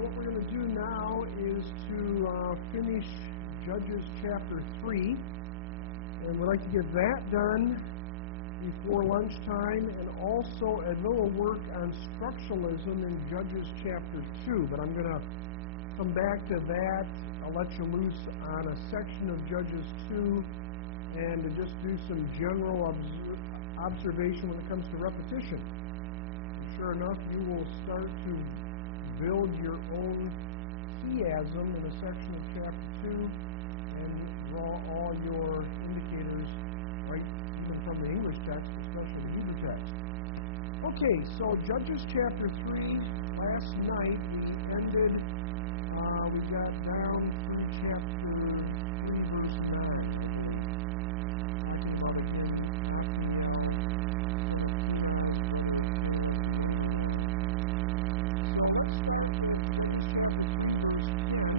What we're going to do now is to finish Judges chapter 3, and we'd like to get that done before lunchtime, and also a little work on structuralism in Judges chapter 2. But I'm going to come back to that. I'll let you loose on a section of Judges 2 and to just do some general observation when it comes to repetition. And sure enough, you will start to build your own chiasm in a section of chapter 2 and draw all your indicators right even from the English text, especially the Hebrew text. Okay, so Judges chapter 3, last night we ended, we got down through chapter 3, verse 9, I believe, talking about again opting out. So let's start with chapter 3, verse 10.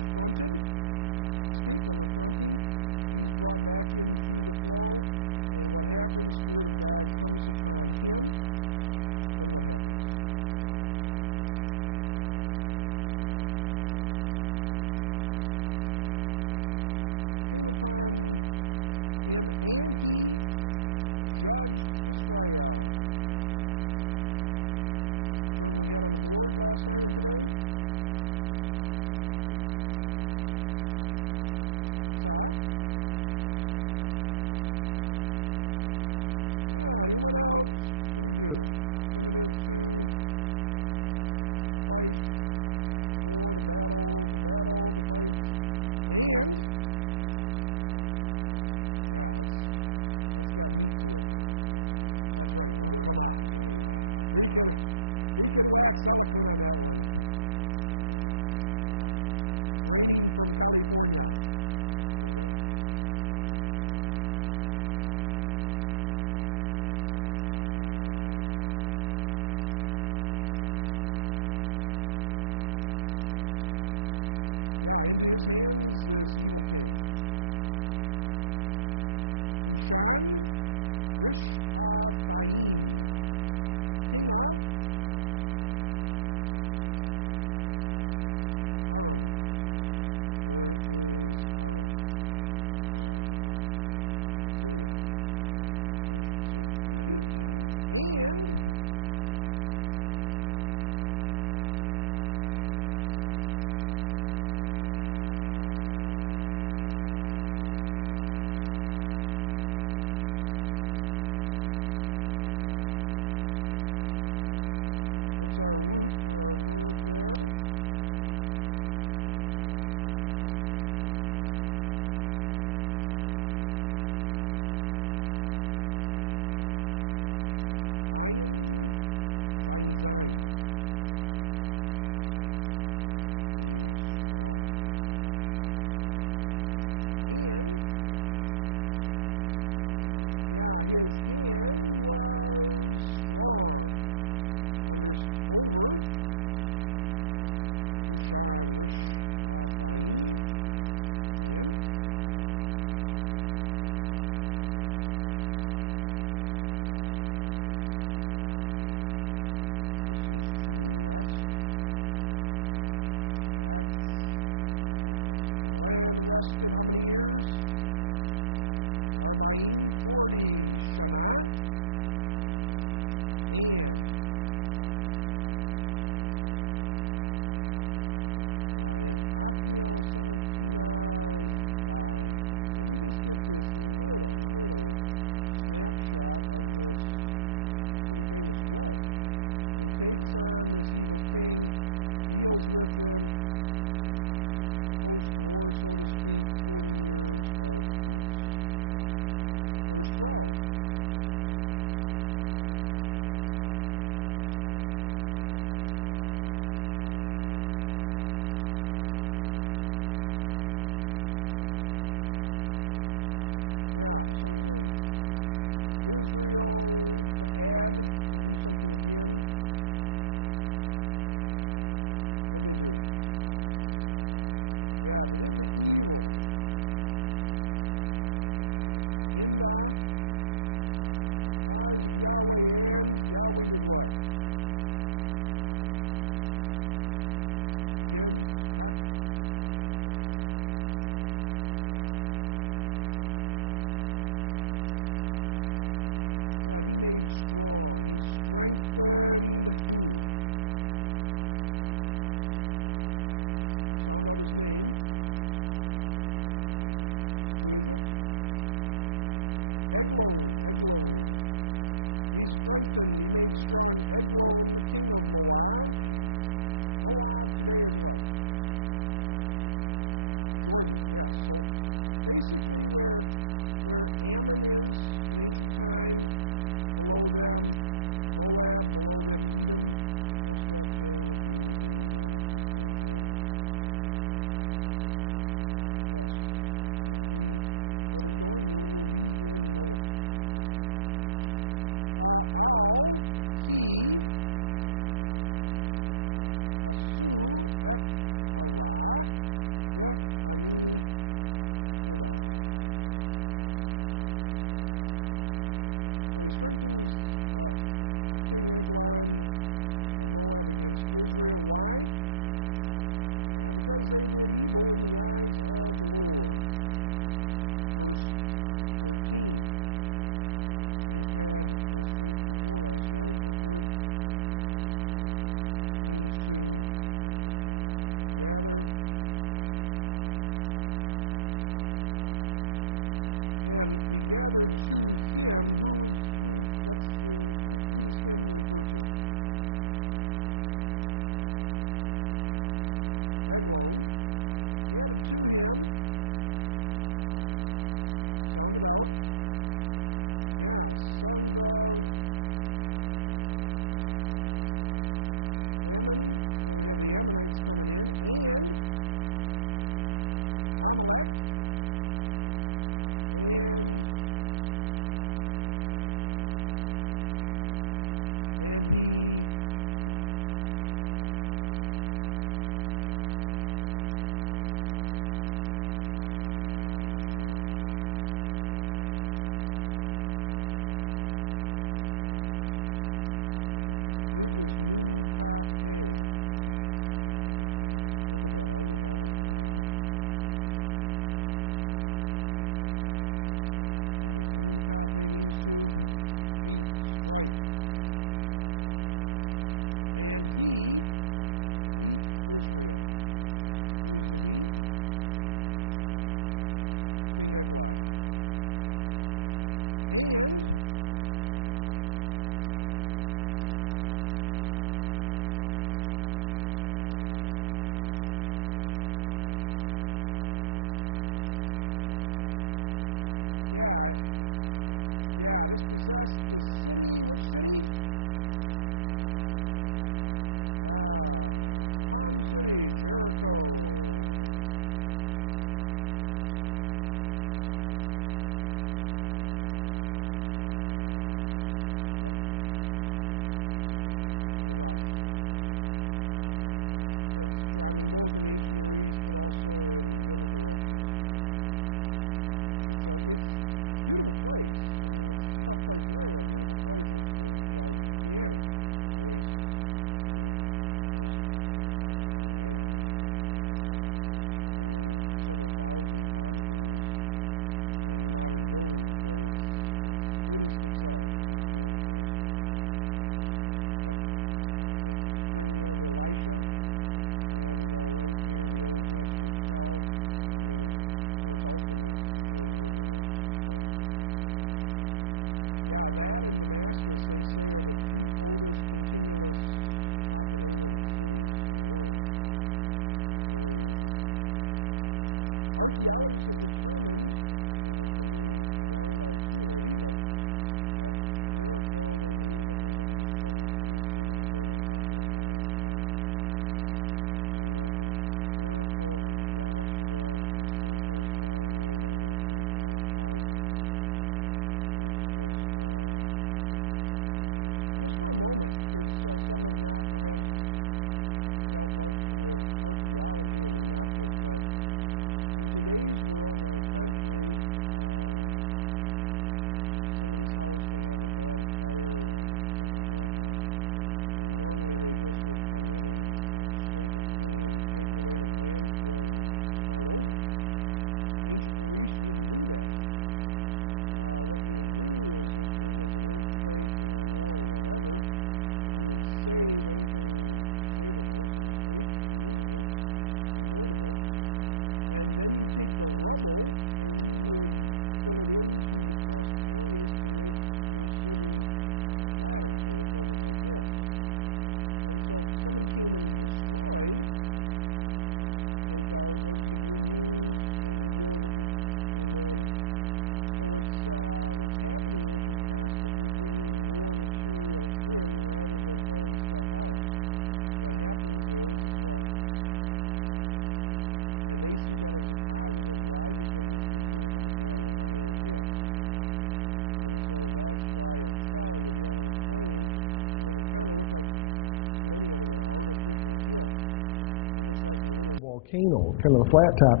volcano, kind of a flat top.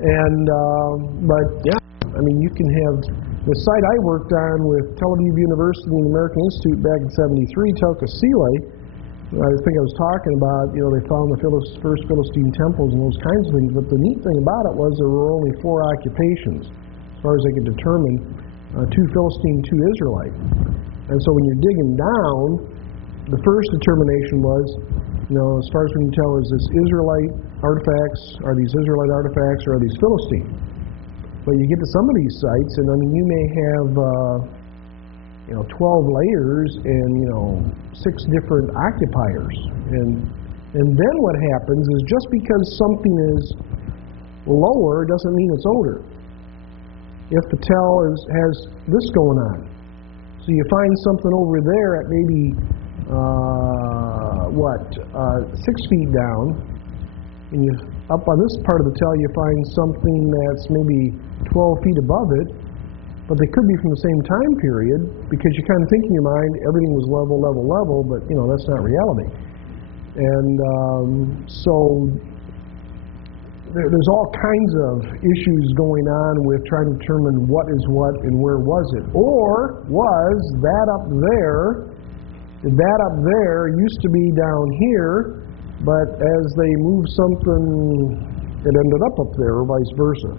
And, but yeah, I mean, you can have, the site I worked on with Tel Aviv University and the American Institute back in '73, Tel Kasile, I think I was talking about, you know, they found the first Philistine temples and those kinds of things, but the neat thing about it was there were only 4 occupations, as far as they could determine, 2 Philistine, 2 Israelite. And so when you're digging down, the first determination was, you know, as far as we can tell, is this Israelite artifacts, are these Israelite artifacts, or are these Philistine? But you get to some of these sites, and I mean, you may have, 12 layers and, 6 different occupiers. And then what happens is just because something is lower doesn't mean it's older. If the tell has this going on. So you find something over there at maybe, 6 feet down, and you up on this part of the tell you find something that's maybe 12 feet above it, but they could be from the same time period, because you kind of think in your mind everything was level, but that's not reality. And so there's all kinds of issues going on with trying to determine what is what and where was it. Or was that up there used to be down here, but as they moved something, it ended up there, or vice versa.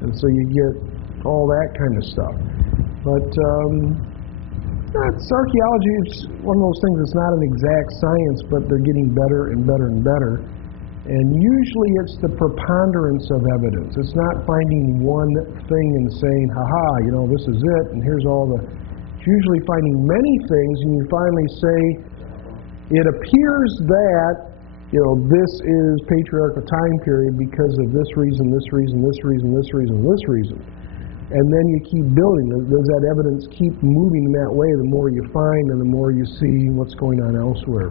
And so you get all that kind of stuff. But it's archaeology. It's one of those things that's not an exact science, but they're getting better and better and better. And usually it's the preponderance of evidence. It's not finding one thing and saying, this is it, and here's all the... It's usually finding many things, and you finally say, it appears that this is patriarchal time period because of this reason, this reason, this reason, this reason, this reason. And then you keep building. Does that evidence keep moving in that way? The more you find and the more you see what's going on elsewhere.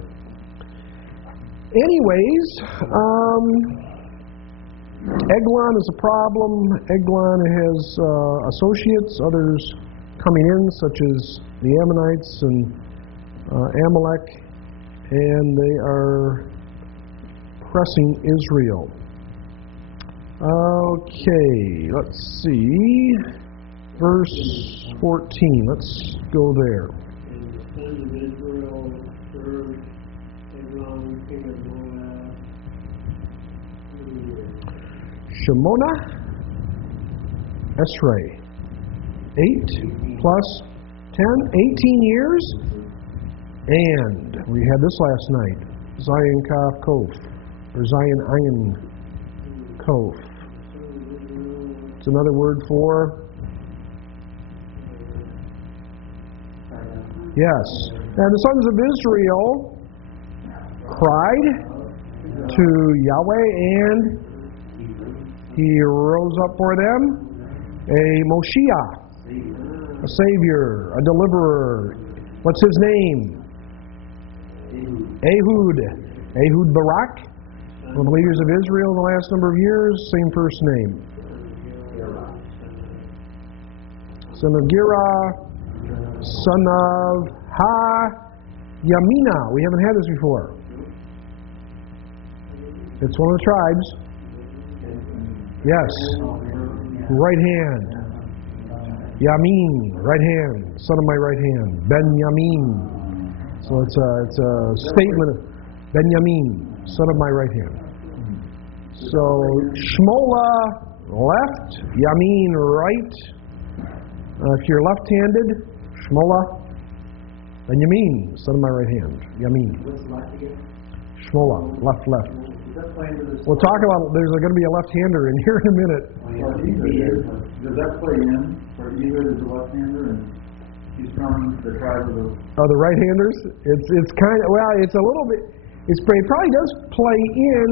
Anyways, Eglon is a problem. Eglon has associates, others coming in, such as the Ammonites and Amalek, and they are pressing Israel. Okay, let's see. Verse 14. Let's go there. And the sons of Israel served Eglon, king of Moab, 3 years. Shemona, Esrei. 8 plus 10, 18 years. And we had this last night. Zion Kaf Kof, or Zion Ayin Kof. It's another word for... Yes. And the sons of Israel cried to Yahweh, and He rose up for them a Moshiach, a Savior, a Deliverer. What's his name? Ehud Barak. One of the leaders of Israel in the last number of years, same first name. Son of Gera, son of Ha-Yamina. We haven't had this before. It's one of the tribes. Yes. Right hand. Yamin, right hand. Son of my right hand. Ben-Yamin. So it's a statement of Ben-Yamin, son of my right hand. So Shmola, left. Yamin, right. If you're left-handed, Shmola. Ben-Yamin, son of my right hand. Yamin. What's left again? Shmola, left. We'll talk about, there's going to be a left-hander in here in a minute. Does that play in for Ehud as a left-hander, and he's from the tribe of the... Oh, the right-handers? It's kind of, well, it's a little bit, it probably does play in,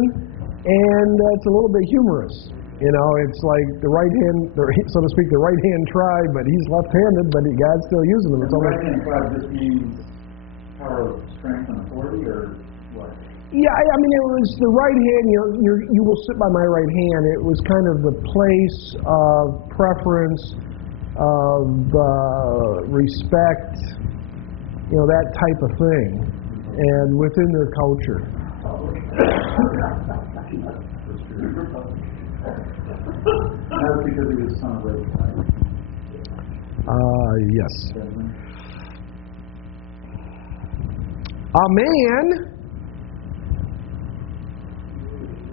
and it's a little bit humorous. It's like the right hand, so to speak, the right-hand tribe, but he's left-handed, but God's still using them. The right-hand tribe just means power of strength and authority, or what? Yeah, I mean, it was the right hand, you will sit by my right hand. It was kind of the place of preference, of respect, that type of thing, and within their culture. That's because he was son of Levi. Yes. A man.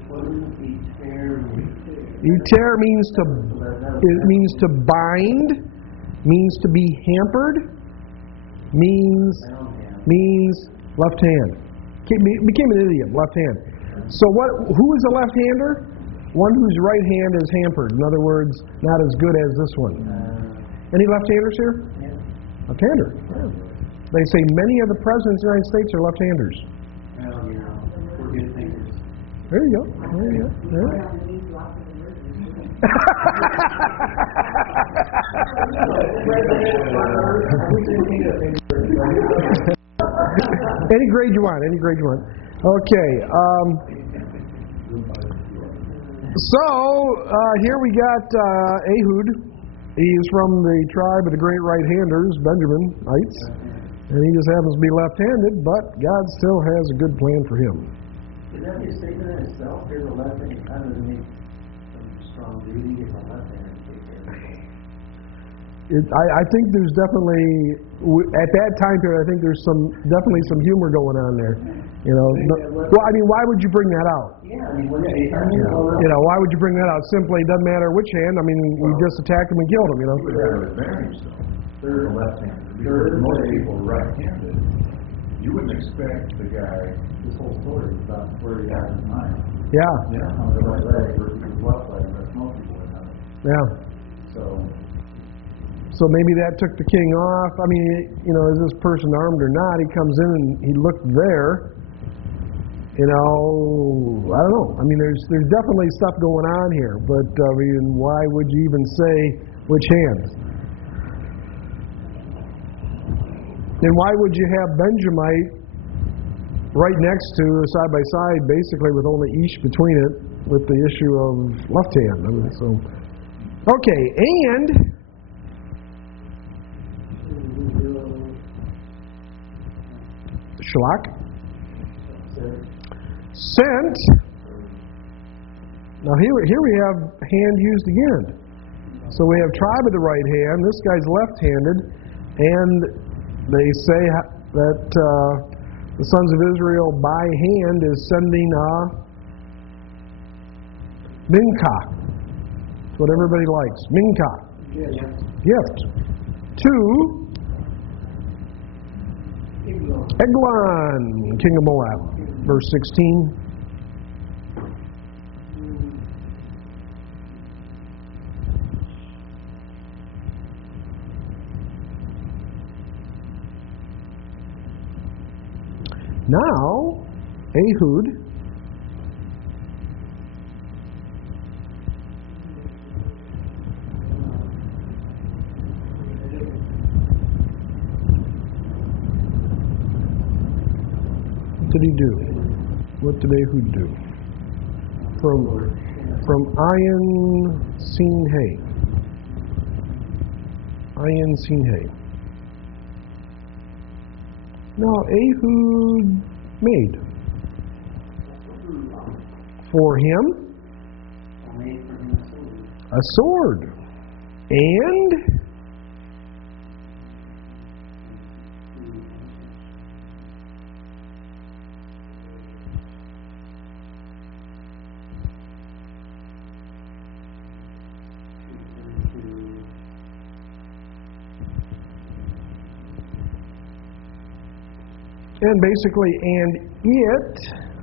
What does eter mean? Eter means to bind, means to be hampered, means left hand. Became an idiom, left hand. So who is a left-hander? One whose right hand is hampered. In other words, not as good as this one. Any left-handers here? Yeah. Left-hander. Yeah. They say many of the presidents of the United States are left-handers. Well, we're good thinkers. There you go. There you go. Yeah. Any grade you want. Okay. So here we got Ehud. He's from the tribe of the great right-handers, Benjaminites, and he just happens to be left-handed. But God still has a good plan for him. Is that your statement in itself? There's a left hand. That doesn't make some strong duty if a left hand take care of it. I think there's definitely, at that time period, I think there's definitely some humor going on there. You know, well, I mean, why would you bring that out? Yeah, I mean, what is You know, why would you bring that out? Simply, it doesn't matter which hand. I mean, you just attacked him and killed him. You know. He would have an advantage though. They're a left-hander because most people are right-handed. You wouldn't expect the guy. This whole story is about where he has his mind. Yeah. Yeah, on the right leg versus his left leg. That's most people would have. Yeah. So maybe that took the king off. I mean, you know, is this person armed or not? He comes in and he looked there. You know, I don't know. I mean, there's definitely stuff going on here. But I mean, why would you even say which hand? And why would you have Benjamite right next to, side by side, basically with only Ish between it, with the issue of left hand? I mean, so okay, and Shalak. Sent. Now here we have hand used again. So we have tribe of the right hand. This guy's left-handed, and they say that the sons of Israel by hand is sending minka. That's what everybody likes. Minka. Gift. To Eglon, king of Moab. Verse 16. Now, Ehud what did he do? What did Ehud do? From Ayin Sinhei. Ayin Sinhei. Now Ehud made for him a sword. And basically, and it,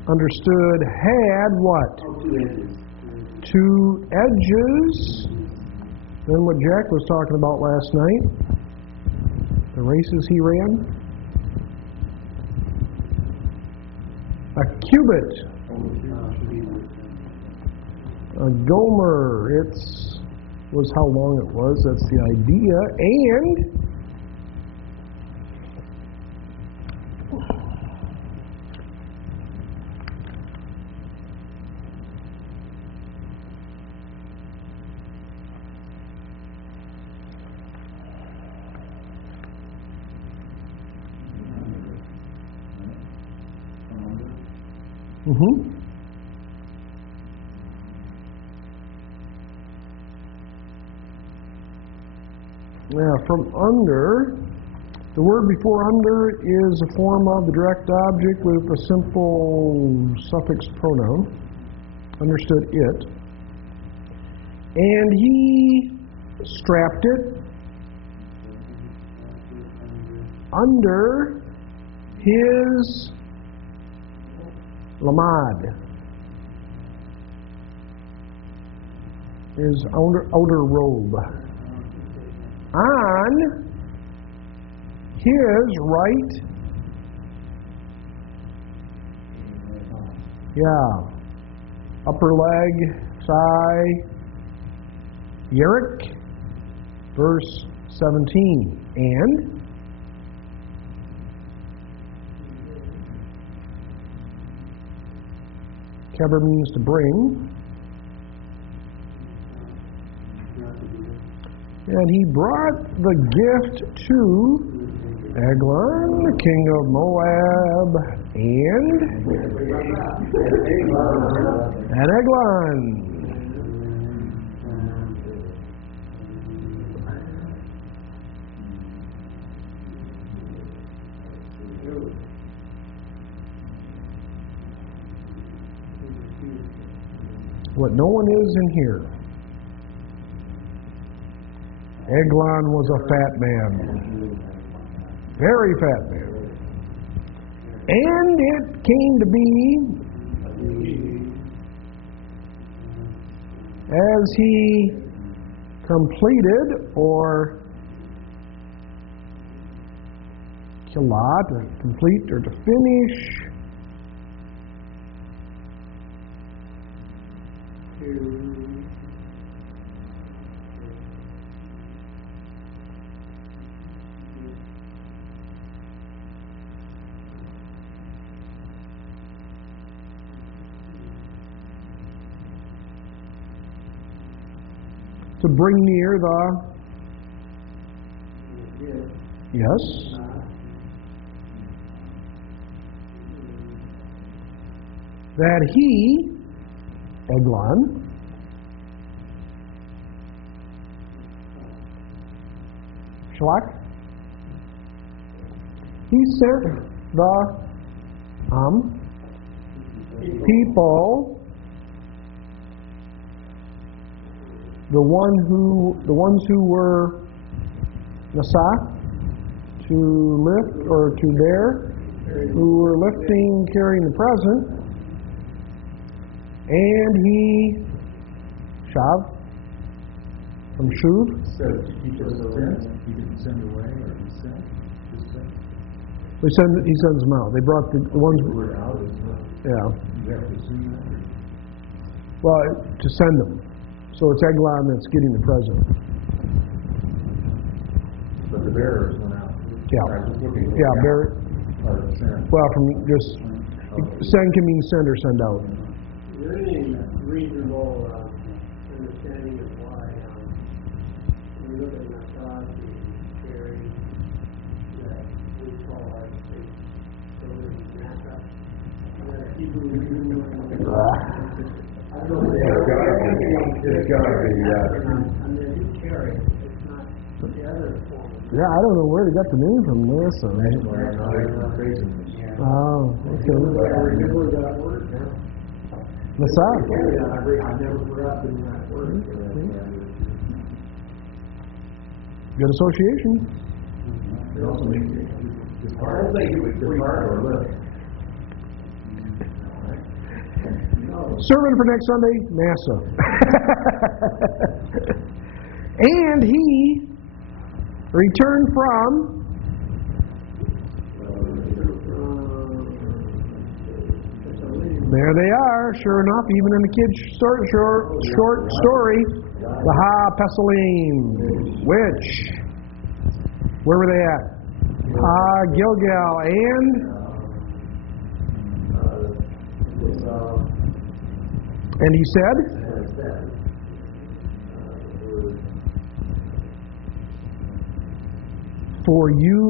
understood, had what? Two edges. Then what Jack was talking about last night, the races he ran. A cubit. A gomer. Was how long it was. That's the idea. And From under, the word before under is a form of the direct object with a simple suffix pronoun. Understood it. And he strapped it under his lamad, his outer robe, on his right, upper leg, thigh, Yerek, verse 17, and keber means to bring. And he brought the gift to Eglon, the king of Moab, and Eglon. What no one is in here. Eglon was a fat man. Very fat man. And it came to be, as he completed, or kilat, to complete or to finish, to bring near the, yes, that he, Eglon, Shalak, he sent the people, the ones who were Nasa, to lift or to bear, who were lifting, carrying the present, and he Shav from Shuv. Says he just sent. He didn't send away, or he sent. Just sent. He sends them out. They brought the ones. The word out is not. Yeah. You have to assume that. Well, to send them. So it's Eglon that's getting the present. But the bearers went out. Yeah. I was looking for Yeah, bear. Or send. Well, from just send can mean send or send out. Is there any reasonable understanding of why, when we look at Nassau, the carry that we call our state, so there's NASA, that Hebrew, I don't know. It's gotta be, And then you carry, it's not the other form. Yeah, I don't know where they got the name from there. So. Oh, okay. Remember that word, yeah? Nasa. I never forgot that word. Good association. It also makes it depart. I don't think it would depart or live. Sermon for next Sunday, NASA. And he returned from there they are, sure enough, even in the kids' short story, the Ha-Pesalim, which, where were they at? Gilgal, and he said, for you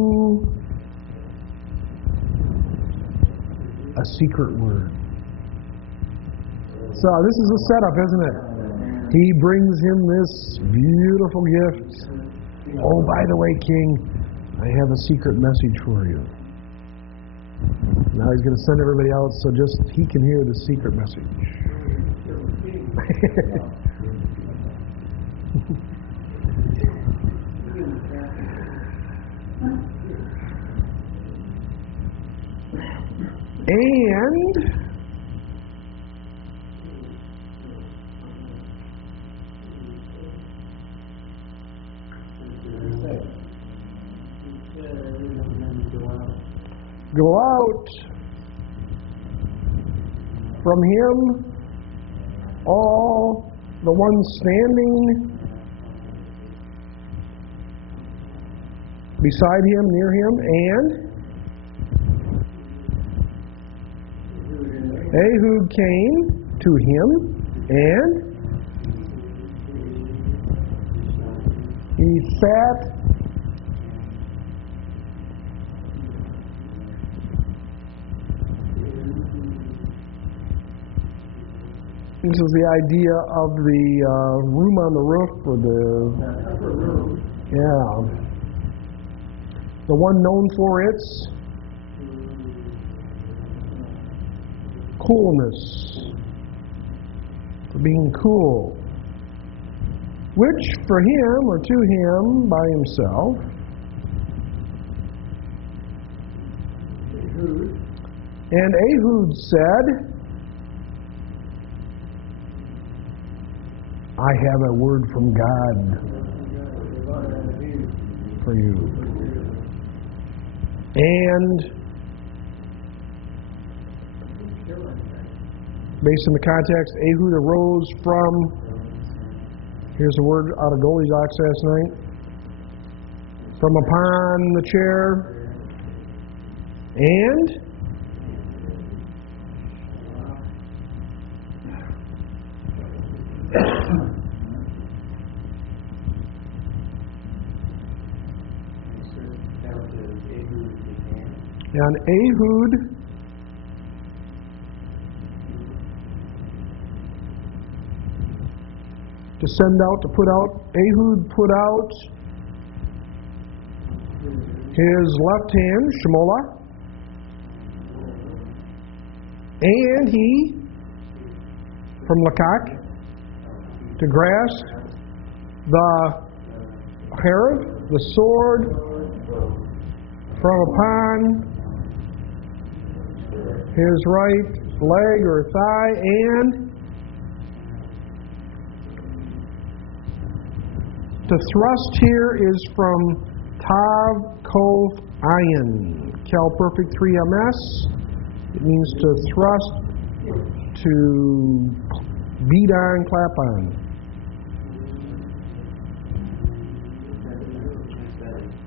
a secret word. So this is a setup, isn't it? He brings him this beautiful gift Oh, by the way, King, I have a secret message for you. Now he's going to send everybody out so just he can hear the secret message. And go out from him all the ones standing beside him, near him, and Ehud came to him, and he sat This is the idea of the room on the roof, or the one known for its coolness, for being cool, which for him or to him by himself, and Ehud said, I have a word from God for you. And based on the context, Ehud arose from, here's a word out of Goldie's Ox last night, from upon the chair, and Ehud to send out, to put out, Ehud put out his left hand, Shemolah, and he, from Lakak, to grasp the Harith, the sword, from upon his right leg or thigh, and to thrust here is from Tav Kof Ayin, Cal Perfect 3 MS. It means to thrust, to beat on, clap on.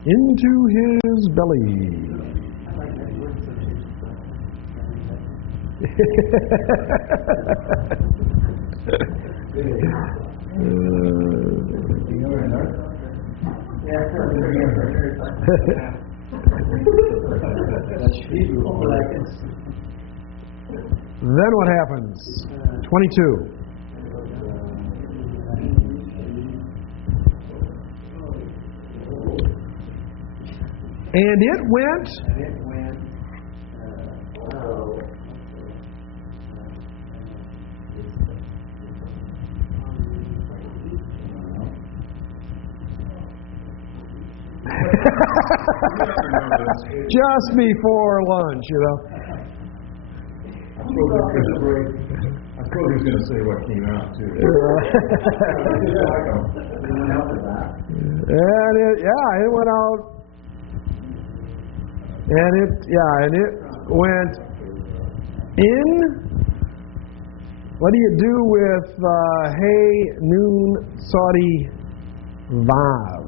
Into his belly. Then what happens? 22. And it went just before lunch, you know. I suppose he's going to say what came out, too. And it went out. And it went in. What do you do with Hey, Noon, Saudi, Vav?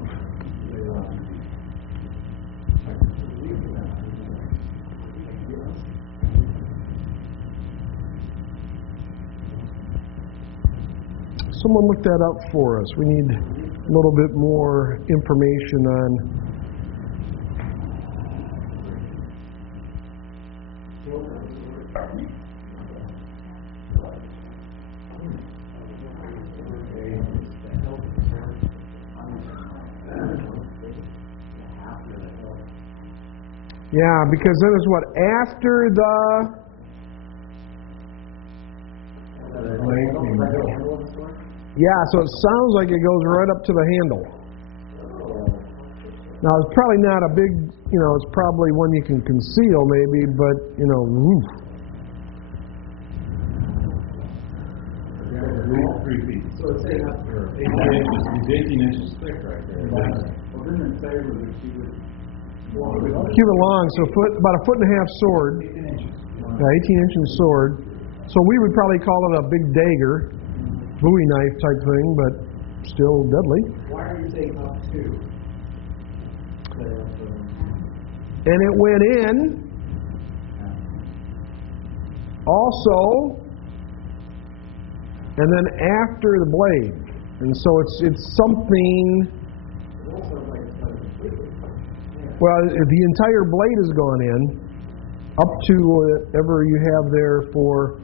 Someone look that up for us. We need a little bit more information on. Yeah, because then it's what? After the... Yeah, so it sounds like it goes right up to the handle. Now, it's probably not a big, it's probably one you can conceal maybe, but, woof. At least 3 feet. So it's saying up Or 18 inches, he's 18 inches thick right there. Well, didn't it say whether she would Keep it long, so about a 1.5 foot sword. 18 inches. Yeah, 18-inch sword. So we would probably call it a big dagger, Bowie knife type thing, but still deadly. Why are you saying up to? And it went in also, and then after the blade. And so it's something. Well, the entire blade has gone in, up to whatever you have there for,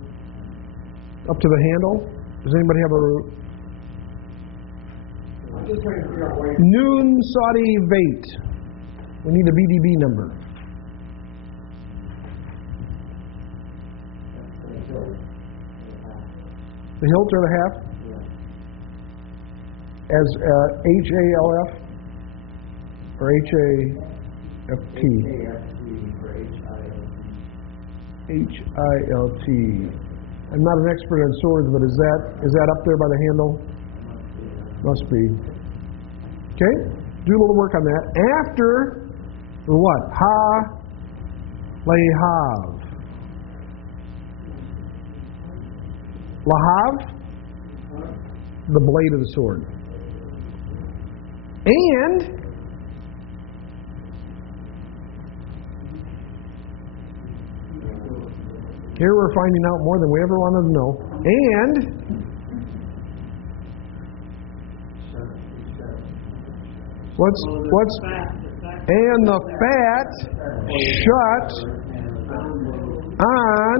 up to the handle. Does anybody have I'm just trying to figure out why you're Noon Saudi Vate? We need a BDB number. The hilt or the half? As HALF or HAFT? HILT. I'm not an expert on swords, but is that up there by the handle? Must be. Okay, do a little work on that. After what? Lahav. Lahav? The blade of the sword. And here we're finding out more than we ever wanted to know. And what's and the fat shut on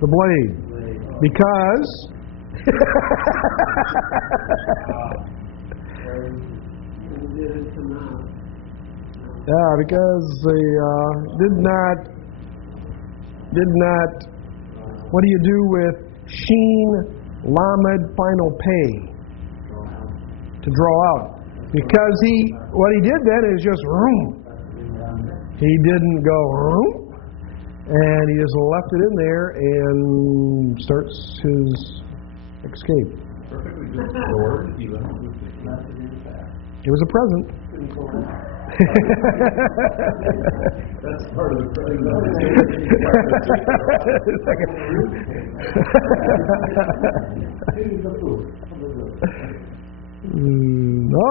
the blade because yeah, because they did not. What do you do with Sheen Lamed final pay to draw out? Because what he did then is just room. He didn't go room, and he just left it in there and starts his escape. Perfectly good sword, even. It was a present. That's part of the present.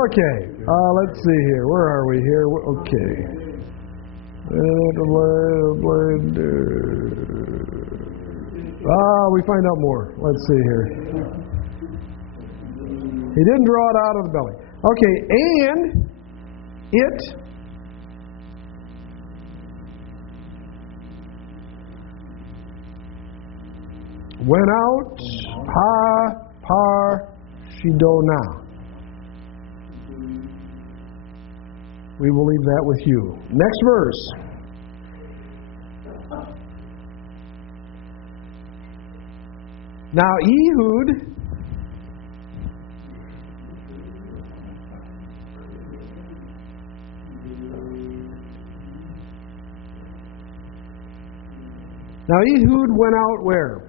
Okay, let's see here. Where are we here? Okay. We find out more. Let's see here. He didn't draw it out of the belly. Okay, and it went out par shidona. We will leave that with you. Next verse. Now Ehud went out where?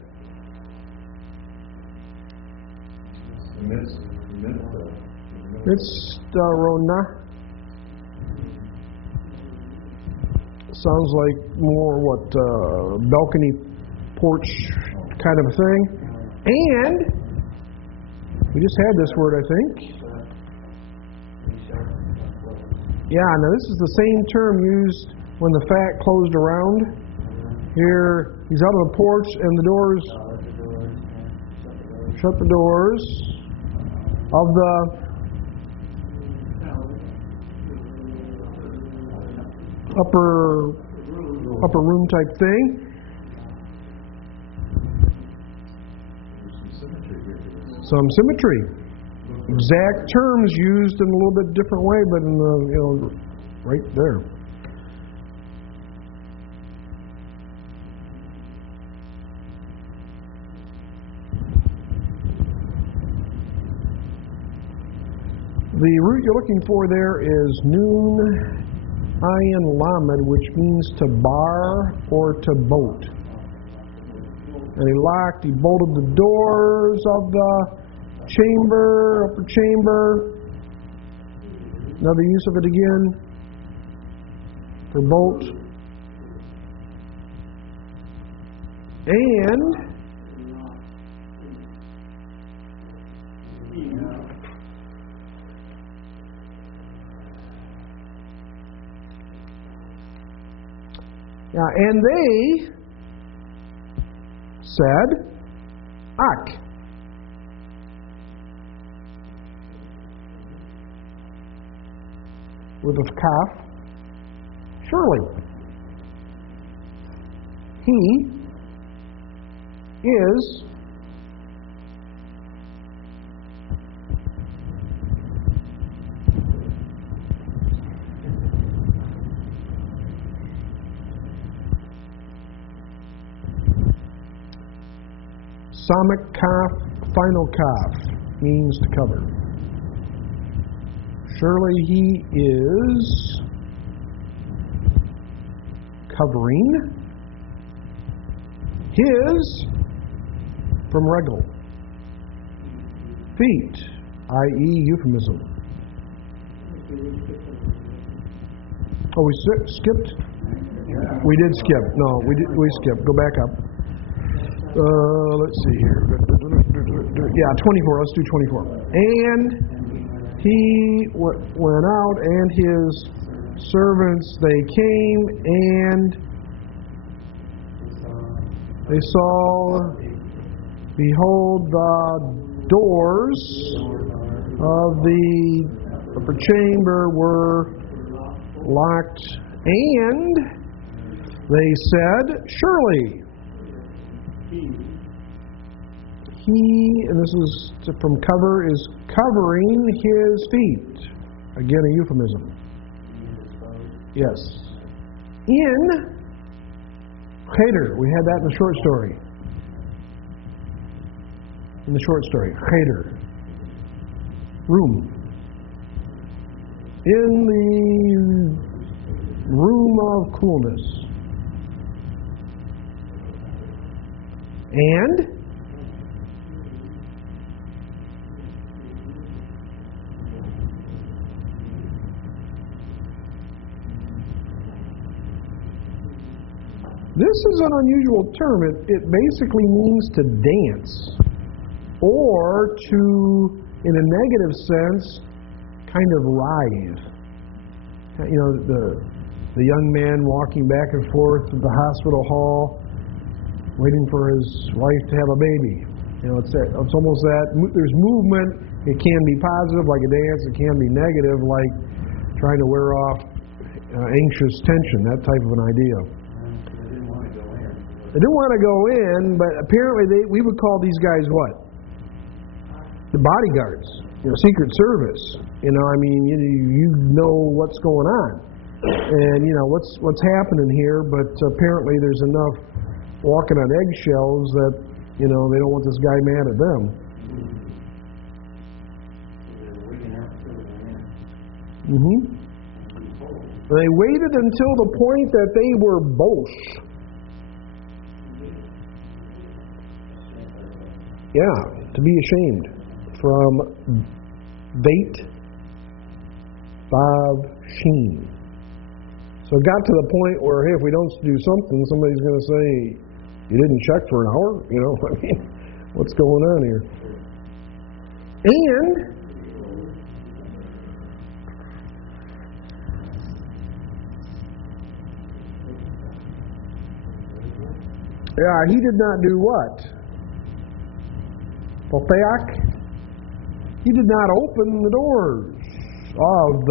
Mitzrona. Sounds like more balcony porch kind of a thing. And we just had this word, I think. Yeah, now this is the same term used when the fat closed around. Here, he's out on the porch and the doors, shut the doors of the upper room type thing. Some symmetry. Exact terms used in a little bit different way, but in the right there. The root you're looking for there is nun ayin lamed, which means to bar or to bolt. And he bolted the doors of the chamber, upper chamber. Another use of it again, for bolt. And and they said, Ak. With a kaf, surely he is Samik kaf, final kaf, means to cover. Surely he is covering his, from regal, feet, i.e. euphemism. Oh, we skipped? We did skip. No, we skipped. Go back up. Let's see here. Yeah, 24. Let's do 24. And he went out, and his servants, they came, and they saw, behold, the doors of the upper chamber were locked, and they said, surely he, and this is from cover, is covering his feet. Again, a euphemism. Yes. In cheder. We had that in the short story. In the short story, cheder. Room. In the room of coolness. And this is an unusual term. It basically means to dance, or to, in a negative sense, kind of writhe. You know, the young man walking back and forth to the hospital hall, waiting for his wife to have a baby. You know, it's almost that. There's movement. It can be positive, like a dance. It can be negative, like trying to wear off anxious tension, that type of an idea. They didn't want to go in, but apparently we would call these guys what? The bodyguards. You know, Secret Service. You know, I mean, you know what's going on, and you know what's happening here. But apparently, there's enough walking on eggshells that, you know, they don't want this guy mad at them. They waited until the point that they were both. Yeah, to be ashamed. From Beit Vav Shin. So it got to the point where, hey, if we don't do something, somebody's going to say, you didn't check for an hour? You know, I mean, what's going on here? And he did not do what? Potheak? He did not open the doors of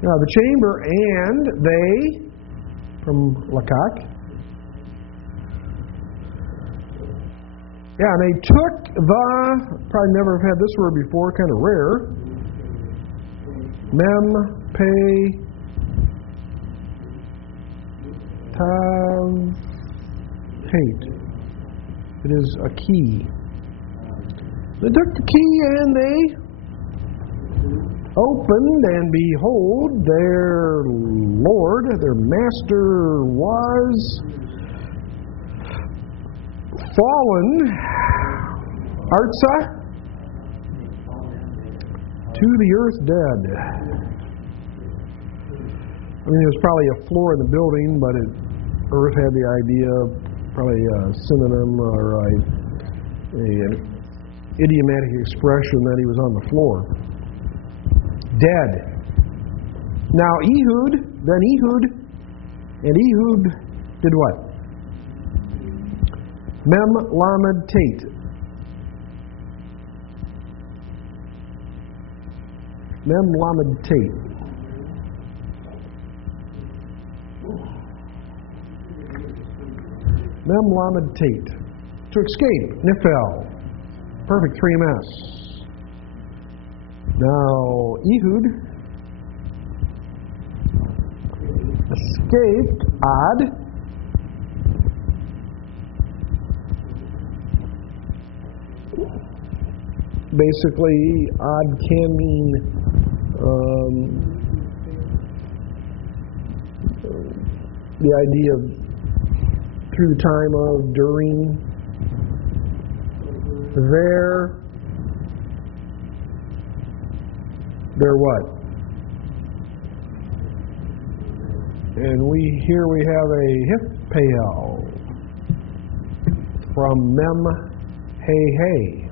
the chamber, and they, from Lakak, and they took probably never have had this word before, kind of rare, mem, pe, tav, hate. It is a key. They took the key and they opened, and behold, their Lord, their Master was fallen, Artsa, to the earth dead. I mean, it was probably a floor in the building, but earth had the idea, probably a synonym or an idiomatic expression that he was on the floor. Dead. Now Ehud did what? Mem Lamed Tate. Mem Lamed Tate. Mem Lamed Tate. To escape. Nifel. Perfect 3MS. Now, Ehud escaped Ad. Basically, Ad can mean the idea of through the time of, during, their what? And here we have a Hifpael from Mem Hey.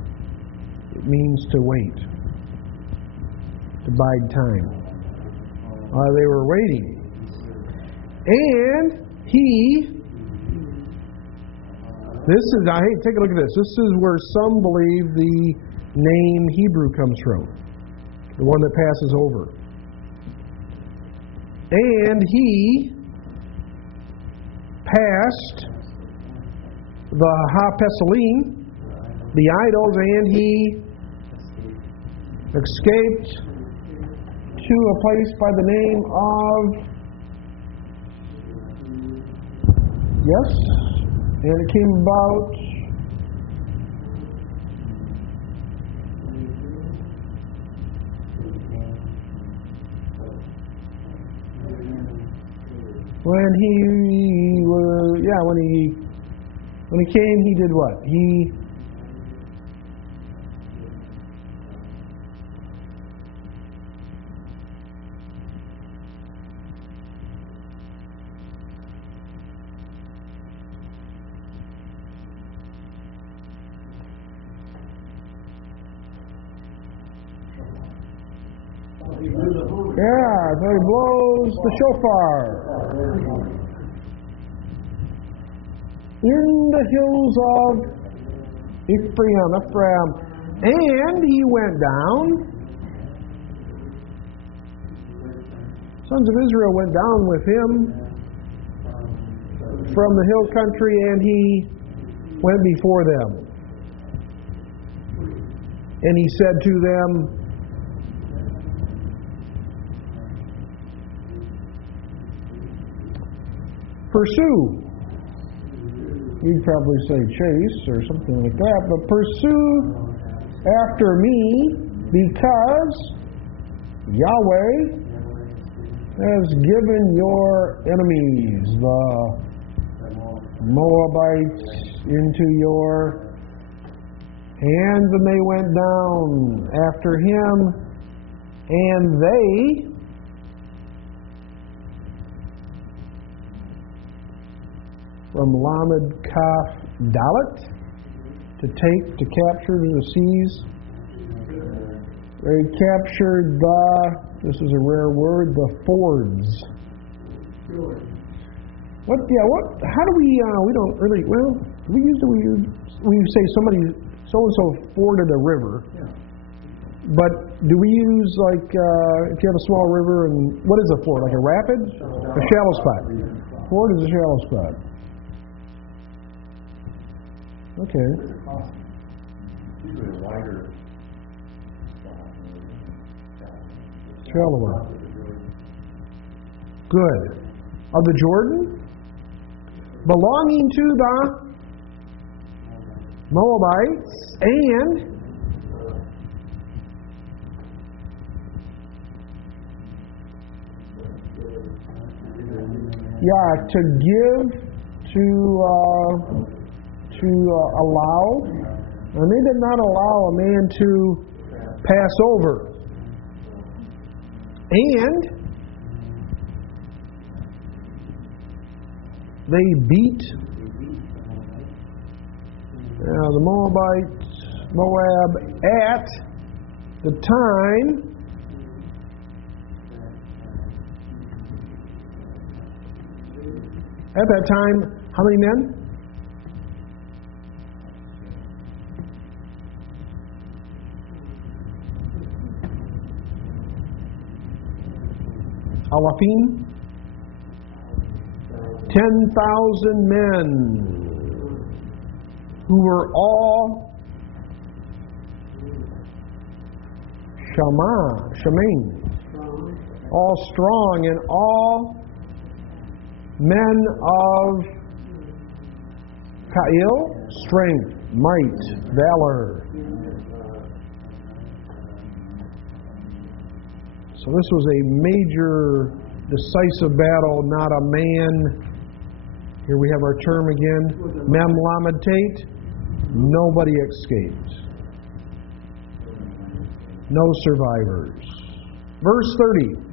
It means to wait, to bide time. They were waiting. And take a look at this. This is where some believe the name Hebrew comes from. The one that passes over. And he passed the Ha-Pesalim, the idols, and he escaped to a place by the name of, yes, and it came about when he came, he did what? So he blows the shofar in the hills of Ephraim, and he went down. Sons of Israel went down with him from the hill country, and he went before them. And he said to them, pursue. You'd probably say chase or something like that, but pursue after me, because Yahweh has given your enemies, the Moabites, into your hands. And they went down after him, and they from Lamed Kaf Dalet to capture the seas. They captured this is a rare word, the fords. How do we don't really, we say somebody, so-and-so forded a river. Yeah. But do we use, like, if you have a small river, and what is a ford? Like a rapid? A shallow spot. Ford is a shallow spot. Okay. Usually a wider. Shallower. Good. Of the Jordan? Belonging to the Moabites, and to give, to allow. And they did not allow a man to pass over. And they beat the Moab at the time how many men? Alafim? 10,000 men who were all Shemaim, all strong and all men of Ka'il, strength, might, valor. So this was a major, decisive battle, not a man. Here we have our term again, Mem Lamed Tate. Nobody escaped. No survivors. Verse 30.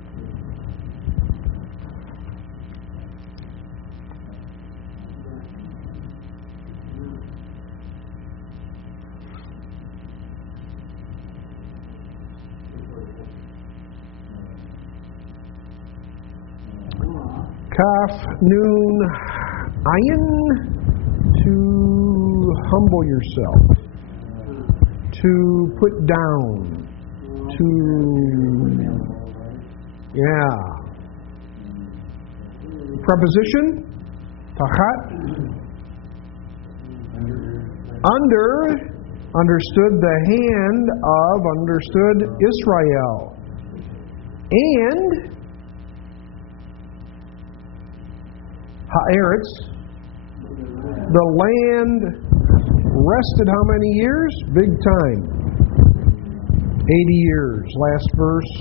Kaf, Nun, Ayin, to humble yourself, to put down, Preposition, tachat, understood the hand of, understood Israel, and Haaretz, the land rested how many years? Big time. 80 years. Last verse.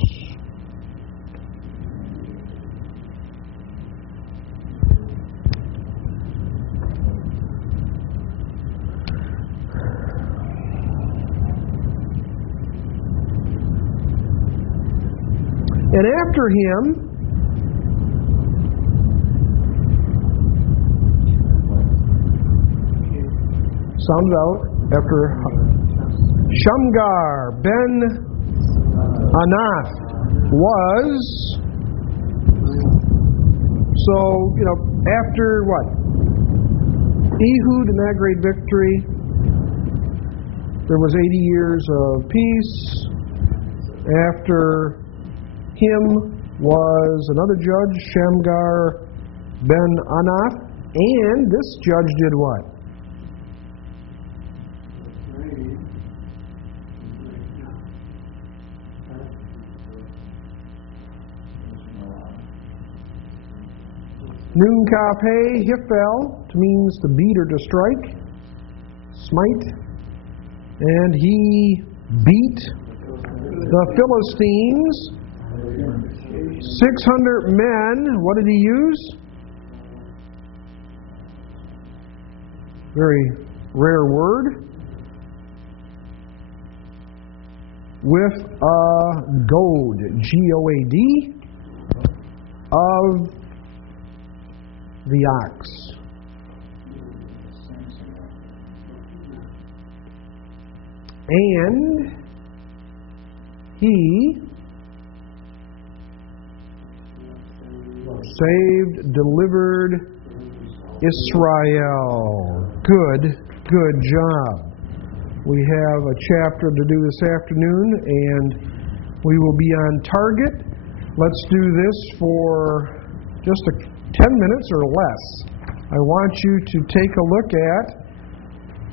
And after him, sound it out, after Shamgar ben Anath was, so, after what? Ehud and that great victory, there was 80 years of peace. After him was another judge, Shamgar ben Anath, and this judge did what? Nun Kaf He, Hiphel, means to beat or to strike, smite, and he beat the Philistines. 600 men. What did he use? Very rare word. With a goad, G-O-A-D, of the ox. And he saved, delivered Israel. Good job. We have a chapter to do this afternoon, and we will be on target. Let's do this for just 10 minutes or less. I want you to take a look at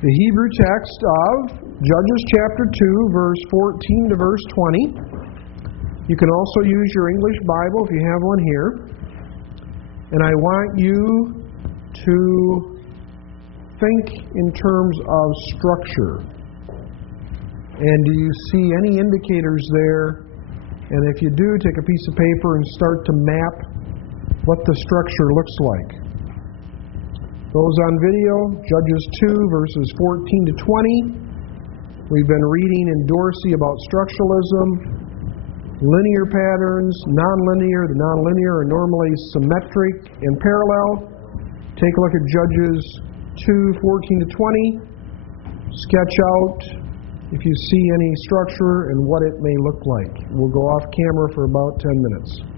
the Hebrew text of Judges chapter 2, verse 14 to verse 20. You can also use your English Bible if you have one here. And I want you to think in terms of structure. And do you see any indicators there? And if you do, take a piece of paper and start to map what the structure looks like. Those on video, Judges 2, verses 14 to 20. We've been reading in Dorsey about structuralism, linear patterns, nonlinear. The nonlinear are normally symmetric and parallel. Take a look at Judges 2, 14 to 20. Sketch out if you see any structure and what it may look like. We'll go off camera for about 10 minutes.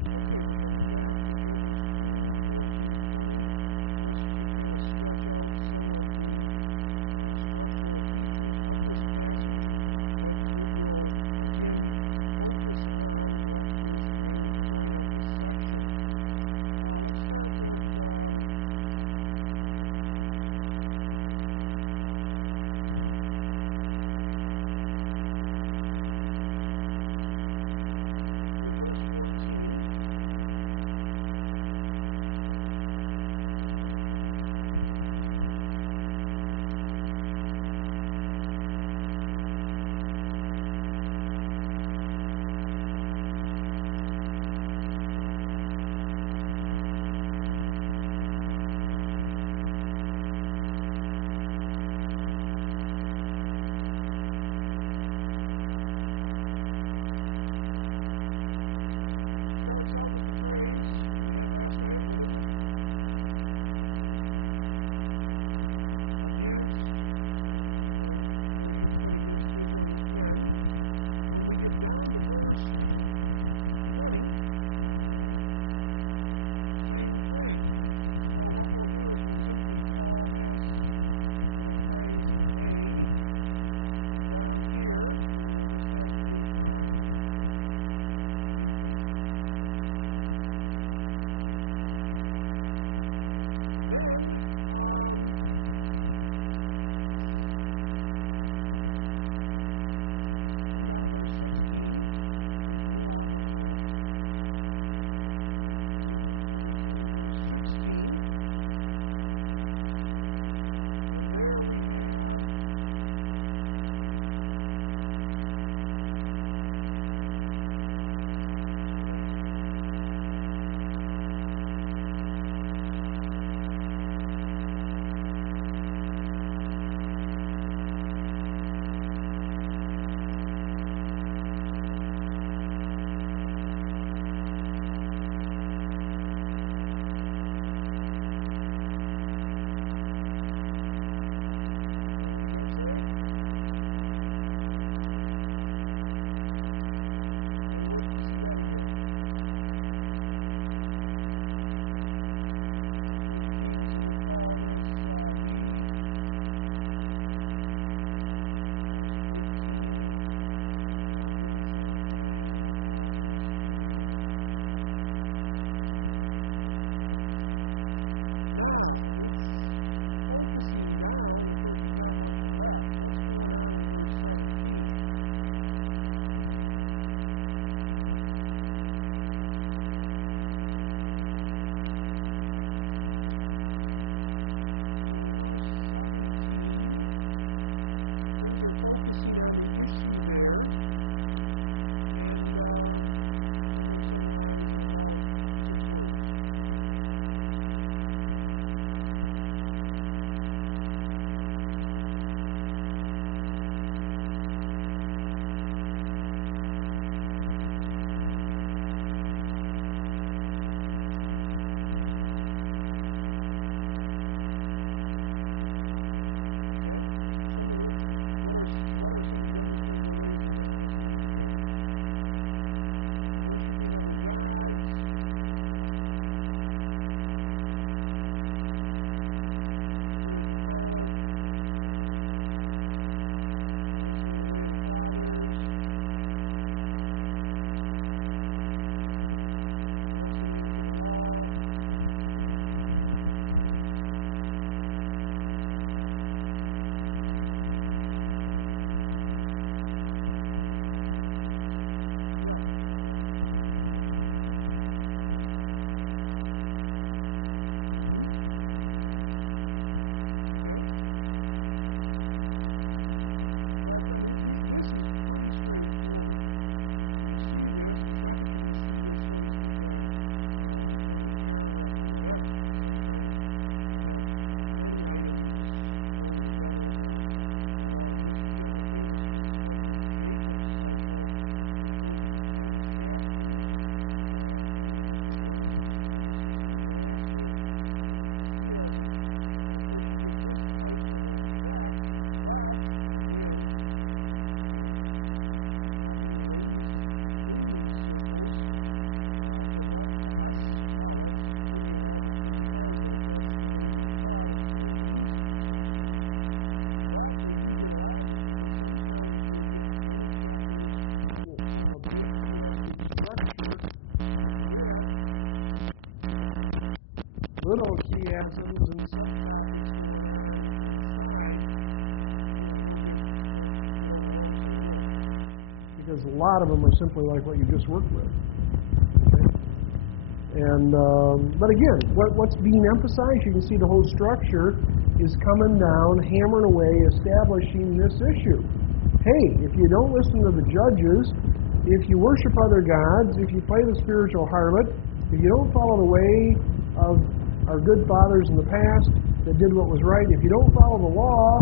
little chiasms and because a lot of them are simply like what you just worked with. Okay? And but again, what's being emphasized? You can see the whole structure is coming down, hammering away, establishing this issue. Hey, if you don't listen to the judges, if you worship other gods, if you play the spiritual harlot, if you don't follow the way of our good fathers in the past that did what was right, if you don't follow the law,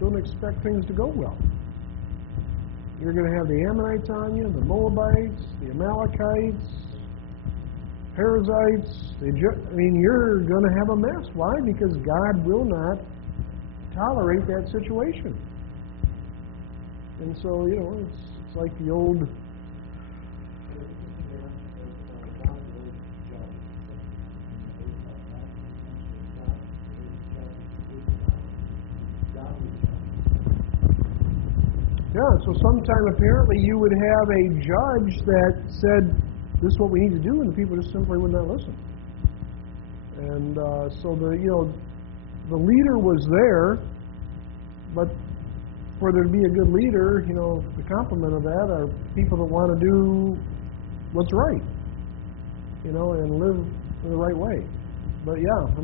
don't expect things to go well. You're going to have the Ammonites on you, the Moabites, the Amalekites, Perizzites. You're going to have a mess. Why? Because God will not tolerate that situation. And so, it's like the old... Yeah, so sometime apparently you would have a judge that said, this is what we need to do, and the people just simply would not listen. And so the leader was there, but for there to be a good leader, the complement of that are people that want to do what's right, and live in the right way. But yeah, the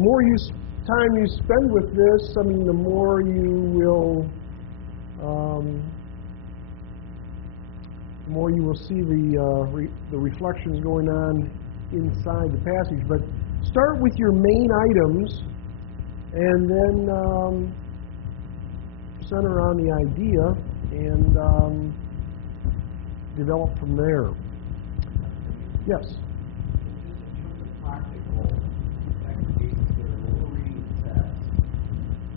more time you spend with this, the more you will see the reflections going on inside the passage. But start with your main items, and then center on the idea, and develop from there. Yes. Just in terms of practical applications that are lower reading text,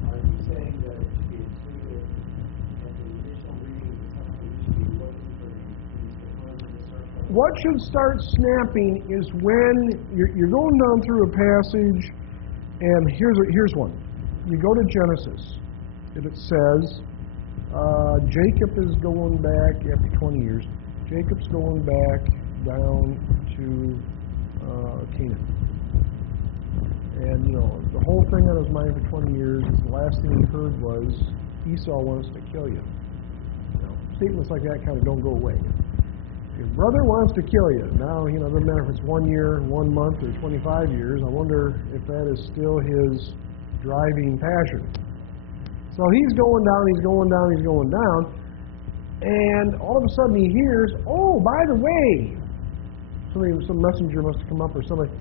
are you saying that it should be intuitive at the initial reading of something we should be looking for these different in the circle? What should start snapping is when you're going down through a passage, and here's one. You go to Genesis, and it says Jacob is going back after 20 years. Jacob's going back down to Canaan. And, the whole thing on his mind for 20 years is the last thing he heard was, Esau wants to kill you. Statements like that kind of don't go away. If your brother wants to kill you, now, it doesn't matter if it's 1 year, 1 month, or 25 years, I wonder if that is still his driving passion. So he's going down, and all of a sudden he hears, oh, by the way, some messenger must have come up or somebody,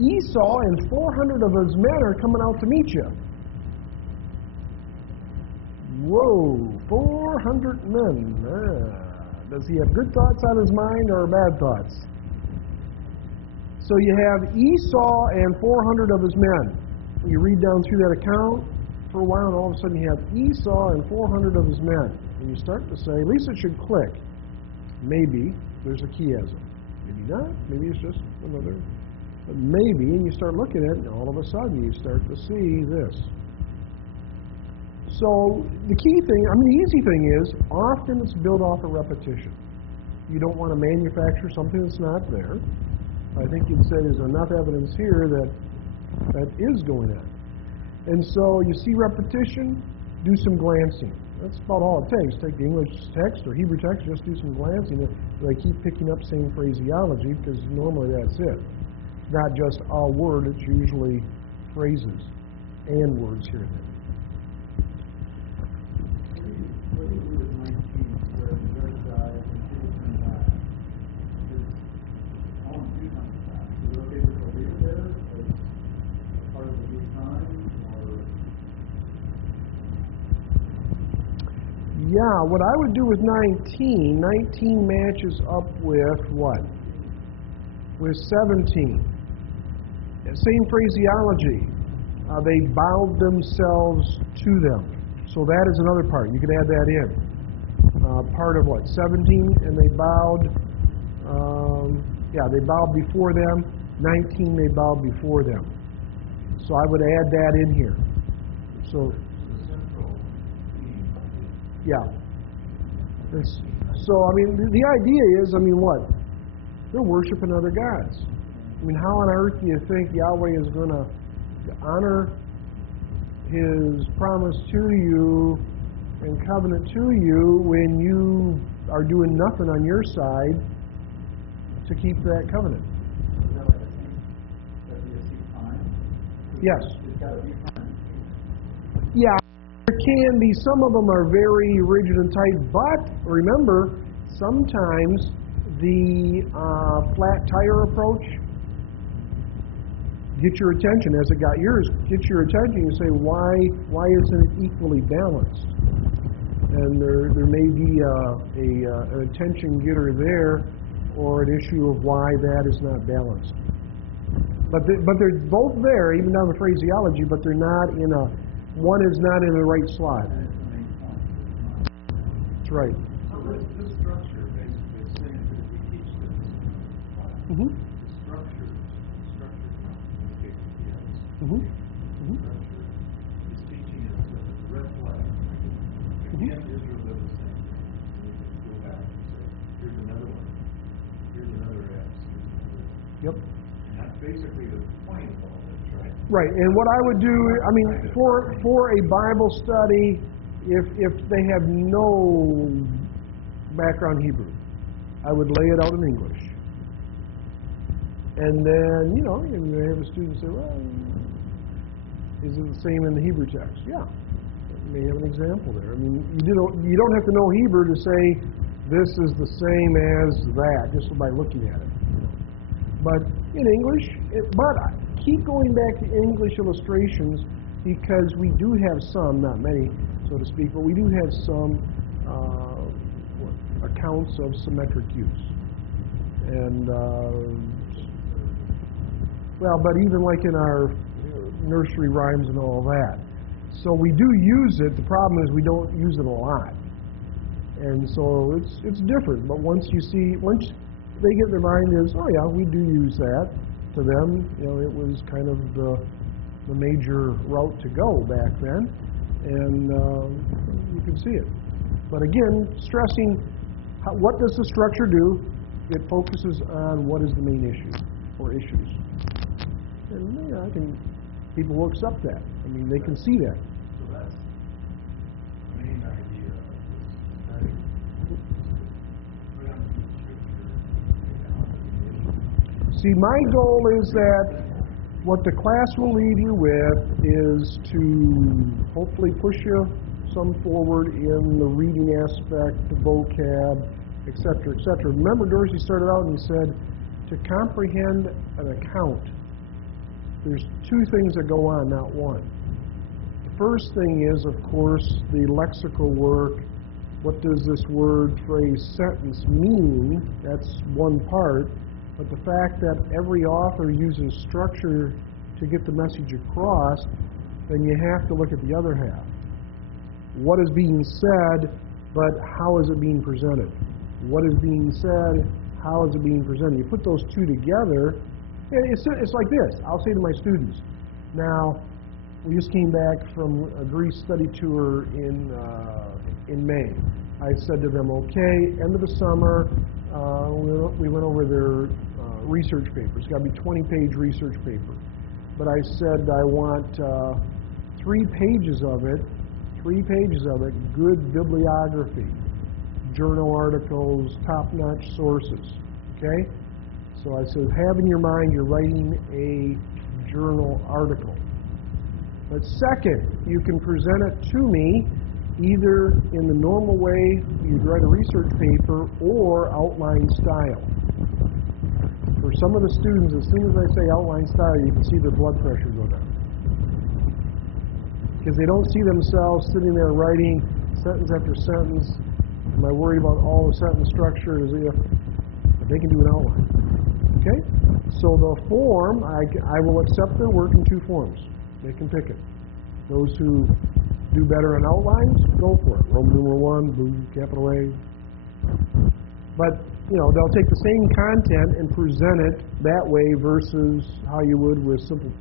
Esau and 400 of his men are coming out to meet you. Whoa, 400 men. Does he have good thoughts on his mind or bad thoughts? So you have Esau and 400 of his men. You read down through that account for a while, and all of a sudden you have Esau and 400 of his men. And you start to say, at least it should click. Maybe there's a chiasm. Maybe not. Maybe it's just another. But maybe, and you start looking at it, and all of a sudden you start to see this. So the key thing, the easy thing is, often it's built off a repetition. You don't want to manufacture something that's not there. I think you'd say there's enough evidence here that is going on. And so you see repetition, do some glancing. That's about all it takes. Take the English text or Hebrew text, just do some glancing. They keep picking up same phraseology because normally that's it. Not just a word, it's usually phrases and words here and there. What do you do with 19 where the judge dies and people come back? Because I want to do something back. Is it okay just to leave it there as part of the good time? Yeah, what I would do with 19 matches up with what? With 17. Same phraseology. They bowed themselves to them. So that is another part. You could add that in. Part of what? 17, and they bowed. They bowed before them. 19, they bowed before them. So I would add that in here. So, yeah. So, the idea is, what? They're worshiping other gods. I mean, how on earth do you think Yahweh is going to honor His promise to you and covenant to you when you are doing nothing on your side to keep that covenant? Is that like a seed? That'd be a seed time? Yes. It's got to be time. Yeah, there can be. Some of them are very rigid and tight, but remember, sometimes the flat tire approach get your attention, as it got yours. Get your attention. You say, why isn't it equally balanced? And there may be an attention getter there, or an issue of why that is not balanced. But they're both there, even down the phraseology, but they're not in a. One is not in the right slot. And it's the main point. That's right. So this structure basically is saying that if we teach this class, Mm-hmm. the structure communicates with the ends. Mm-hmm. The structure is teaching us that the red flag. Again, Israel did the same thing. And we can go back and say, here's another one. Here's another X. Yep. And that's basically the point of all this, right? Right, and what I would do, I mean, for a Bible study, if they have no background Hebrew, I would lay it out in English. And then, you may have a student say, well, is it the same in the Hebrew text? Yeah. You may have an example there. I mean, you don't have to know Hebrew to say this is the same as that, just by looking at it. But in English, but keep going back to English illustrations, because we do have some, not many, so to speak, but we do have some accounts of symmetric use. And, but even like in our nursery rhymes and all that. So we do use it. The problem is we don't use it a lot. And so it's different. But once they get their mind is, oh yeah, we do use that. To them, it was kind of the major route to go back then, and you can see it. But again, stressing, what does the structure do? It focuses on what is the main issue or issues. And people will accept that. I mean, they can see that. So that's the main idea of this study. Put on some scripture. See, my goal is that what the class will leave you with is to hopefully push you some forward in the reading aspect, the vocab, etc., etc. Remember, Dorsey started out and he said, to comprehend an account, there's two things that go on, not one. The first thing is, of course, the lexical work. What does this word, phrase, sentence mean? That's one part. But the fact that every author uses structure to get the message across, then you have to look at the other half. What is being said, but how is it being presented? What is being said, how is it being presented? You put those two together, and it's like this. I'll say to my students, now, we just came back from a Greece study tour in May. I said to them, okay, end of the summer, we went over their research paper. It's got to be 20-page research paper. But I said I want 3 pages of it, good bibliography, journal articles, top-notch sources, okay? So I said, have in your mind you're writing a journal article. But second, you can present it to me either in the normal way you'd write a research paper or outline style. For some of the students, as soon as I say outline style, you can see their blood pressure go down. Because they don't see themselves sitting there writing sentence after sentence. Am I worried about all the sentence structure as if, but they can do an outline. Okay? So the form, I will accept their work in 2 forms. They can pick it. Those who do better in outlines, go for it. Roman numeral 1, boom, capital A. But, they'll take the same content and present it that way versus how you would with simple,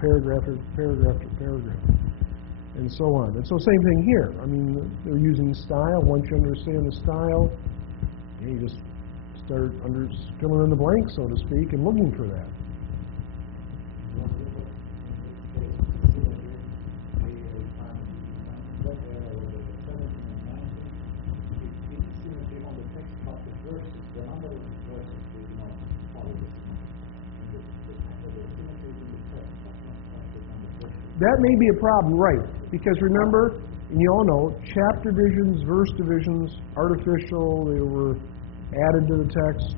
paragraph after paragraph after paragraph, and so on. And so same thing here. I mean, they're using style. Once you understand the style, you just start filling in the blanks, so to speak, and looking for that. that may be a problem, right? Because remember, and you all know, chapter divisions, verse divisions, artificial, they were added to the text,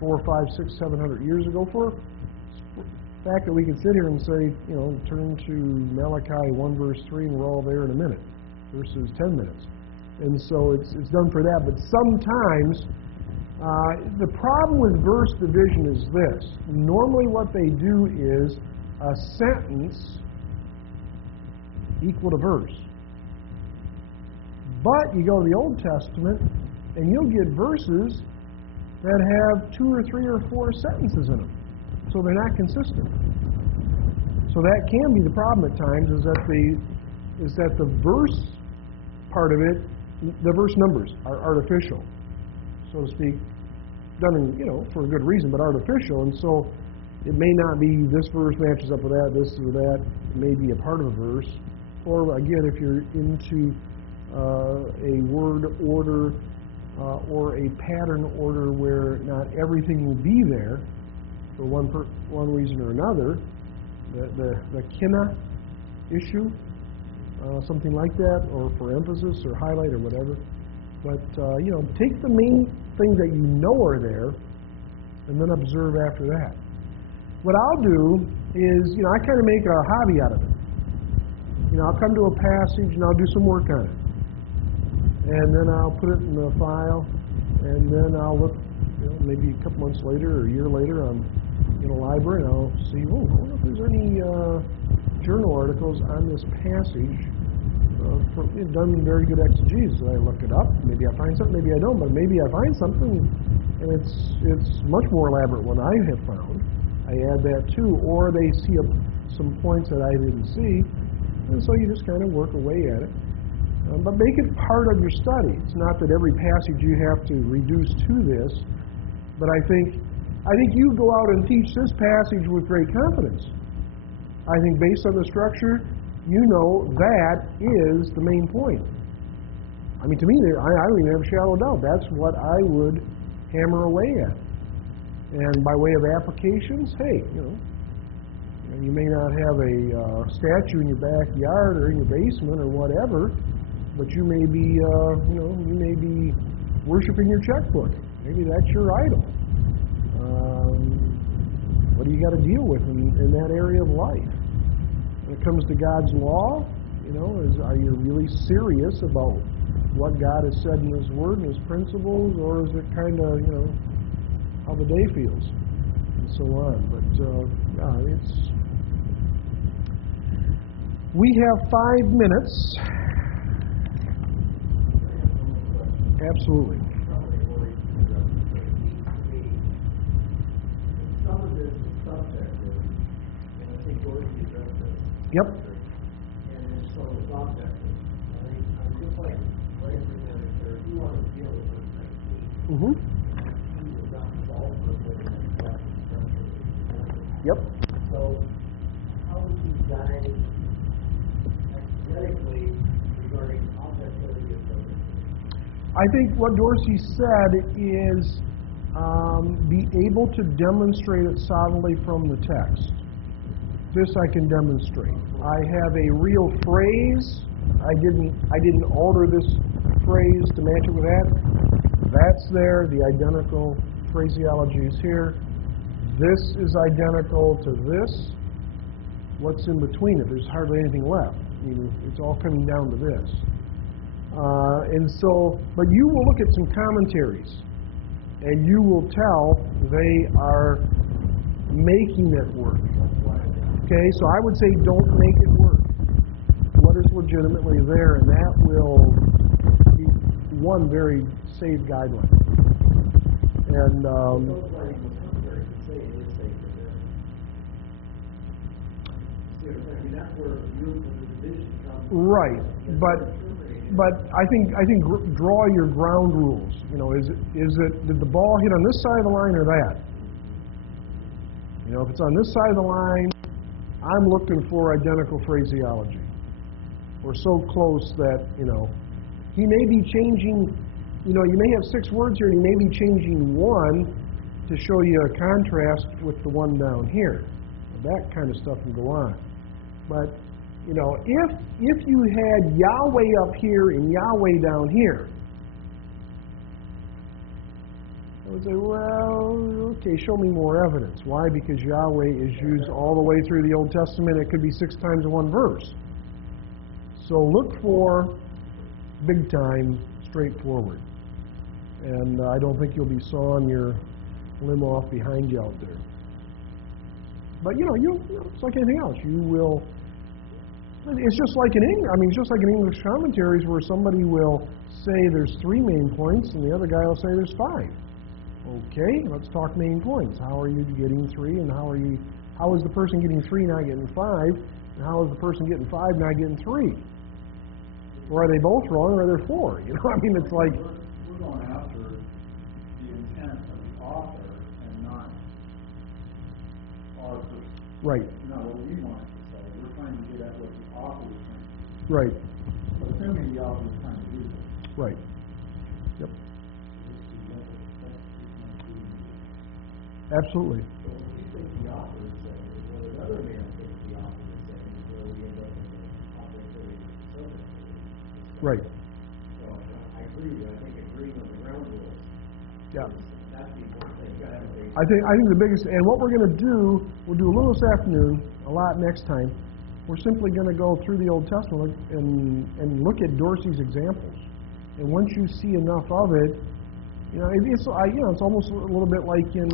4, 5, 6, 700 years ago for the fact that we can sit here and say, turn to Malachi 1 verse 3 and we're all there in a minute versus 10 minutes. And so it's done for that. But sometimes the problem with verse division is this. Normally what they do is a sentence equal to verse. But you go to the Old Testament and you'll get verses that have 2 or 3 or 4 sentences in them. So they're not consistent. So that can be the problem at times, is that the verse part of it, the verse numbers are artificial, so to speak, done in, for a good reason, but artificial. And so it may not be this verse matches up with that, this or that. It may be a part of a verse. Or again, if you're into a word order or a pattern order where not everything will be there for one reason or another, the kinna issue, something like that, or for emphasis or highlight or whatever. But take the main things that you know are there, and then observe after that. What I'll do is, I kind of make a hobby out of it. I'll come to a passage and I'll do some work on it. And then I'll put it in a file, and then I'll look, maybe a couple months later or a year later, I'm in a library, and I'll see, I wonder if there's any journal articles on this passage. Done very good exegesis. I look it up. Maybe I find something, maybe I don't, but maybe I find something, and it's much more elaborate than I have found. I add that too, or they see some points that I didn't see, and so you just kind of work away at it. But make it part of your study. It's not that every passage you have to reduce to this, but I think you go out and teach this passage with great confidence. I think based on the structure, that is the main point. I mean, to me, I don't even have a shadow of doubt. That's what I would hammer away at. And by way of applications, hey, you may not have a statue in your backyard or in your basement or whatever, but you may be, you may be worshiping your checkbook. Maybe that's your idol. What do you got to deal with in that area of life? When it comes to God's law, are you really serious about what God has said in His Word and His principles, or is it kind of, how the day feels, and so on? But we have 5 minutes. Absolutely. Some of this is subjective, and I think Dorothy addressed this. Yep. And then some is objective. I'm just like representing there, if you want to deal with verse 19, Mm-hmm. he was not involved with it, and that's structure. Yep. So, how would you guide exegetically regarding objectivity of verse? I think what Dorsey said is be able to demonstrate it solidly from the text. This I can demonstrate. I have a real phrase. I didn't alter this phrase to match it with that. That's there. The identical phraseology is here. This is identical to this. What's in between it? There's hardly anything left. It's all coming down to this. And so, but you will look at some commentaries, and you will tell they are making it work. Okay, so I would say don't make it work. What is legitimately there, and that will be one very safe guideline. And right, but I think draw your ground rules. Did the ball hit on this side of the line or that? If it's on this side of the line, I'm looking for identical phraseology. We're so close that, he may be changing, you may have 6 words here, and he may be changing one to show you a contrast with the one down here. That kind of stuff can go on. But, you know, if you had Yahweh up here and Yahweh down here, I would say, well, okay, show me more evidence. Why? Because Yahweh is used all the way through the Old Testament. It could be 6 times in one verse. So look for big time, straightforward. And I don't think you'll be sawing your limb off behind you out there. But you know, it's like anything else. You will. It's just like in English. I mean, just like in English commentaries, where somebody will say there's 3 main points, and the other guy will say there's 5. Okay, let's talk main points. How are you getting 3, and how is the person getting 3 not getting 5, and how is the person getting 5 not getting 3? Or are they both wrong, or are they 4? You know, I mean, it's like we're going after the intent of the author and not our person. right, Not what we want it to say. We're trying to get at what the author is trying to do. right, Assuming the author is trying to do this. right. Yep, absolutely. So what you think the author is saying is what another man thinks the author is saying is where we end up in the commentary of the sermon. Right. So I agree with you. I think agreeing on the ground rules. Yeah. That's the important thing. You gotta have a base. I think the biggest, and what we're going to do, we'll do a little this afternoon, a lot next time. We're simply going to go through the Old Testament and look at Dorsey's examples. And once you see enough of it, you know, it's almost a little bit like in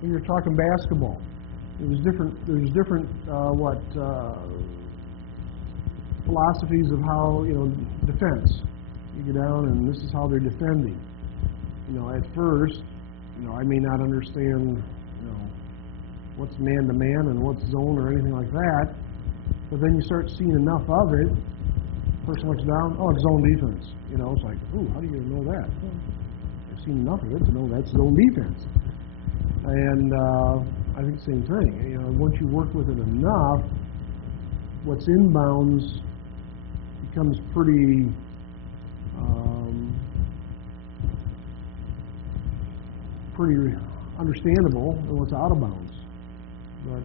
when you're talking basketball. There's different philosophies of how, you know, defense. You go down and this is how they're defending. You know, at first, you know, I may not understand, you know, what's man-to-man and what's zone or anything like that, but then you start seeing enough of it, person looks down, oh, it's zone defense. You know, it's like, ooh, how do you know that? Well, I've seen enough of it to know that's zone defense. And I think the same thing. You know, once you work with it enough, what's inbounds becomes pretty understandable, and what's out of bounds. But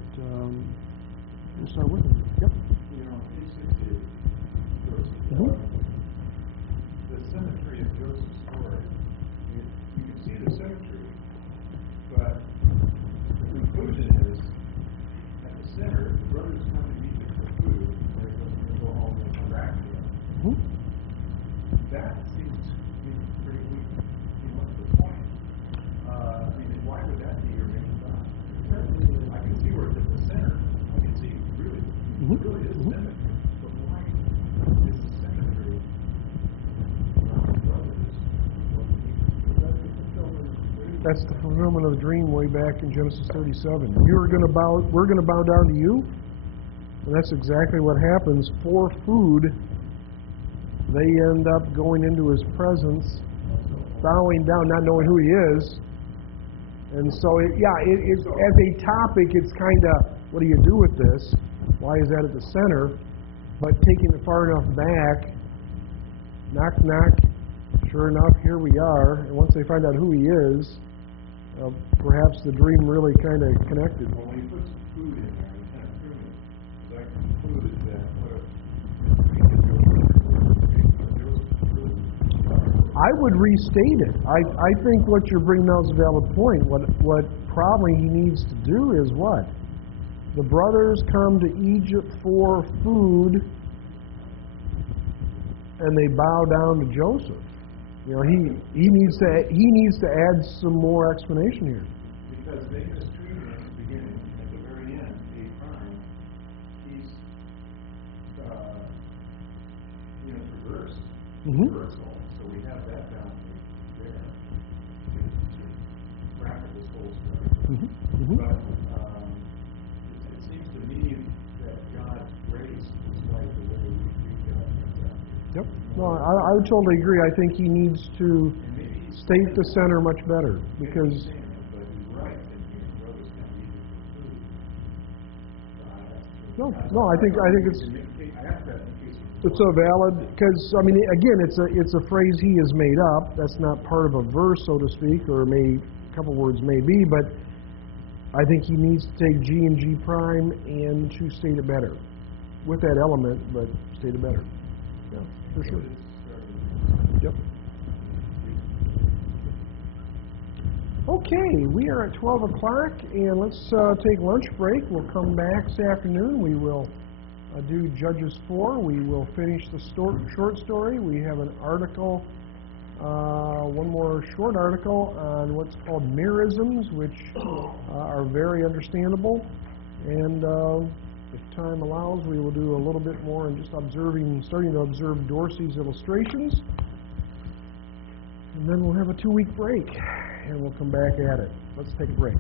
we'll start with it. Yep. You know, page 68, the symmetry of Joseph's story. You can see the symmetry, but the conclusion is at the center, the brothers come to Egypt for food. They're going to go home and come back again. That seems to me pretty weak. What's the point? I mean, why would that be your main thought? I can see where it's at the center. I can see really is symmetry. But why is the symmetry around the brothers? That's the fulfillment of the dream way back in Genesis 37. We're going to bow down to you. And that's exactly what happens. For food, they end up going into his presence, bowing down, not knowing who he is. And so, it's as a topic, it's kind of, what do you do with this? Why is that at the center? But taking it far enough back, knock, knock, sure enough, here we are. And once they find out who he is, perhaps the dream really kind of connected. Well, when he puts food in there, he kind of threw me. Because I concluded that I would restate it. I think what you're bringing out is a valid point. What probably he needs to do is what? The brothers come to Egypt for food, and they bow down to Joseph. You know, he needs to add some more explanation here. Because they mistreated him at the beginning, at the very end, a crime. He's, reversed. Reversal. So we have that boundary there to grapple this whole story. But it seems to me that God's grace is like the way we treat God. Yep. No, I would totally agree. I think he needs to state the center much better because. But he's right that brothers come to Egypt for food. No, I think it's a valid, because I mean, again, it's a phrase he has made up. That's not part of a verse, so to speak, or a couple words may be, but I think he needs to take G and G prime and to state it better. with that element, but stated better. Yeah, for sure. Yep. Okay, we are at 12 o'clock, and let's take lunch break. We'll come back this afternoon. We will do Judges 4. We will finish the short story. We have an article, one more short article on what's called merisms, which are very understandable. And if time allows, we will do a little bit more in just starting to observe Dorsey's illustrations. And then we'll have a 2-week break, and we'll come back at it. Let's take a break.